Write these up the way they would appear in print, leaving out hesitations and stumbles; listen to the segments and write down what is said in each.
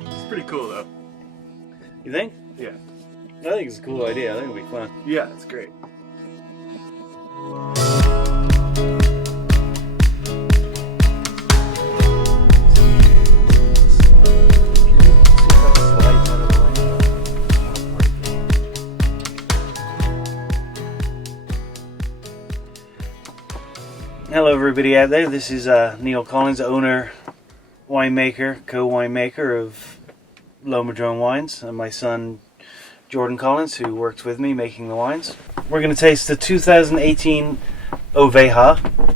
It's pretty cool though. You think? Yeah. I think it's a cool idea. I think it'll be fun. Yeah, it's great. Hello everybody out there, this is Neil Collins, owner, winemaker, co-winemaker of Low Madrone Wines, and my son Jordan Collins, who works with me making the wines. We're going to taste the 2018 Oveja.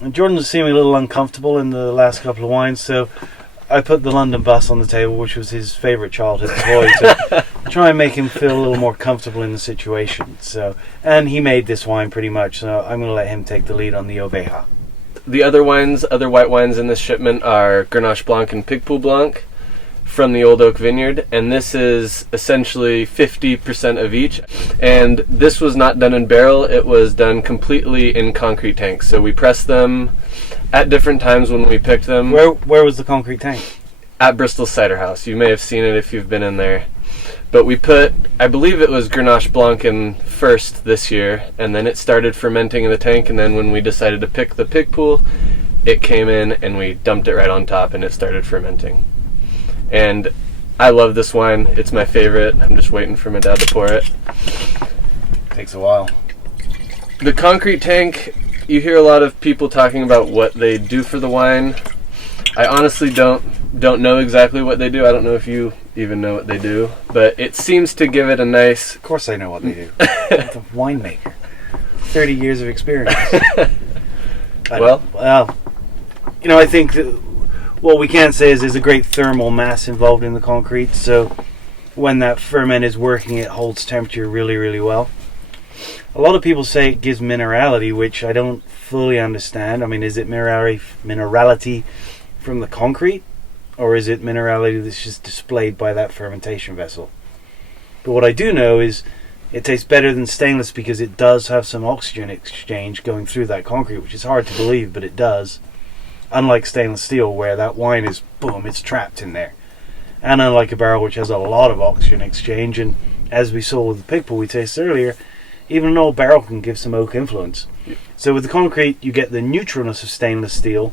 And Jordan was seeming a little uncomfortable in the last couple of wines, so I put the London bus on the table, which was his favourite childhood toy, to try and make him feel a little more comfortable in the situation. So, and he made this wine pretty much, so I'm going to let him take the lead on the Oveja. The other white wines in this shipment are Grenache Blanc and Picpoul Blanc from the Old Oak Vineyard, and this is essentially 50% of each. And this was not done in barrel, it was done completely in concrete tanks. So we pressed them at different times when we picked them. Where was the concrete tank? At Bristol Cider House. You may have seen it if you've been in there. But we put, I believe it was Grenache Blanc in first this year, and then it started fermenting in the tank, and then when we decided to pick the Picpoul, it came in and we dumped it right on top and it started fermenting. And I love this wine. It's my favorite. I'm just waiting for my dad to pour it. Takes a while. The concrete tank, you hear a lot of people talking about what they do for the wine. I honestly don't know exactly what they do. I don't know if you even know what they do, but it seems to give it a nice... Of course I know what they do. I'm a winemaker. 30 years of experience. Well, you know, I think that what we can say is there's a great thermal mass involved in the concrete, so when that ferment is working, it holds temperature really, really well. A lot of people say it gives minerality, which I don't fully understand. I mean, is it minerality from the concrete, or is it minerality that's just displayed by that fermentation vessel? But what I do know is it tastes better than stainless because it does have some oxygen exchange going through that concrete, which is hard to believe, but it does. Unlike stainless steel, where that wine is, boom, it's trapped in there. And unlike a barrel, which has a lot of oxygen exchange, and as we saw with the Picpoul we tasted earlier, even an old barrel can give some oak influence. Yeah. So with the concrete, you get the neutralness of stainless steel,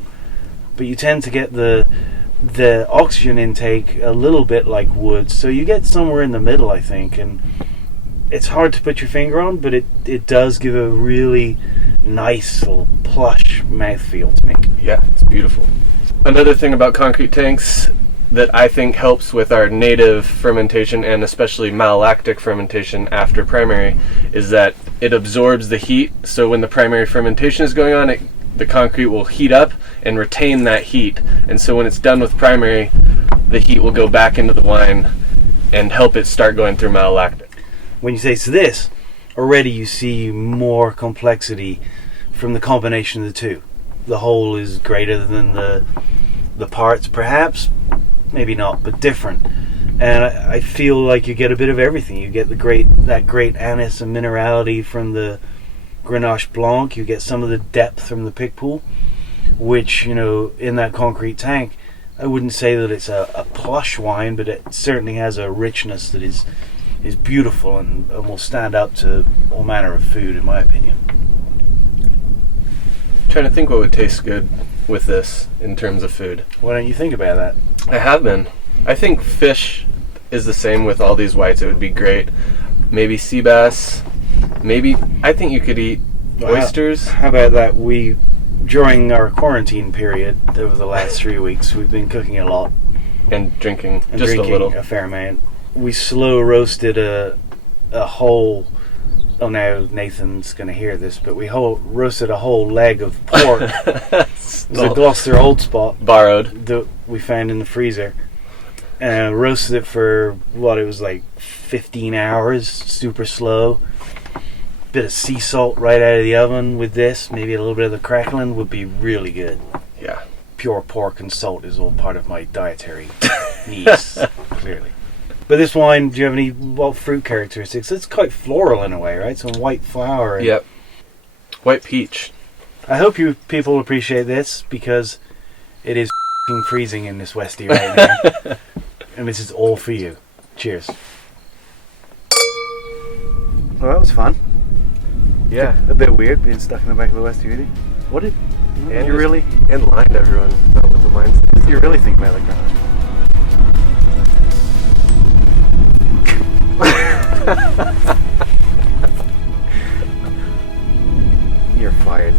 but you tend to get the oxygen intake a little bit like wood. So you get somewhere in the middle, I think, and it's hard to put your finger on, but it does give a really nice little plush mouthfeel to me. Yeah, it's beautiful. Another thing about concrete tanks that I think helps with our native fermentation and especially malolactic fermentation after primary is that it absorbs the heat. So when the primary fermentation is going on, the concrete will heat up and retain that heat. And so when it's done with primary, the heat will go back into the wine and help it start going through malolactic. When you taste this, already you see more complexity from the combination of the two. The whole is greater than the parts, perhaps, maybe not, but different. And I feel like you get a bit of everything. You get that great anise and minerality from the Grenache Blanc. You get some of the depth from the Picpoul, which, you know, in that concrete tank, I wouldn't say that it's a plush wine, but it certainly has a richness that is beautiful and will stand up to all manner of food, in my opinion. Trying to think what would taste good with this in terms of food. Why don't you think about that? I have been. I think fish is the same with all these whites. It would be great. Maybe sea bass. Maybe, I think you could eat oysters. How about that? During our quarantine period over the last 3 weeks, we've been cooking a lot. And drinking a little. A fair amount. We slow roasted a whole... Oh, now Nathan's going to hear this, but we roasted a whole leg of pork. It was a Gloucester Old Spot. Borrowed. That we found in the freezer. And roasted it for, it was like 15 hours, super slow. Bit of sea salt right out of the oven with this. Maybe a little bit of the crackling would be really good. Yeah. Pure pork and salt is all part of my dietary needs, clearly. But this wine, do you have any fruit characteristics? It's quite floral in a way, right? Some white flower. Yep. White peach. I hope you people appreciate this because it is f***ing freezing in this Westy right now. And this is all for you. Cheers. Well, that was fun. Yeah. A bit weird being stuck in the back of the Westy really. What did And you really enlightened everyone about what the mindset is. you really think about like that? You're fired.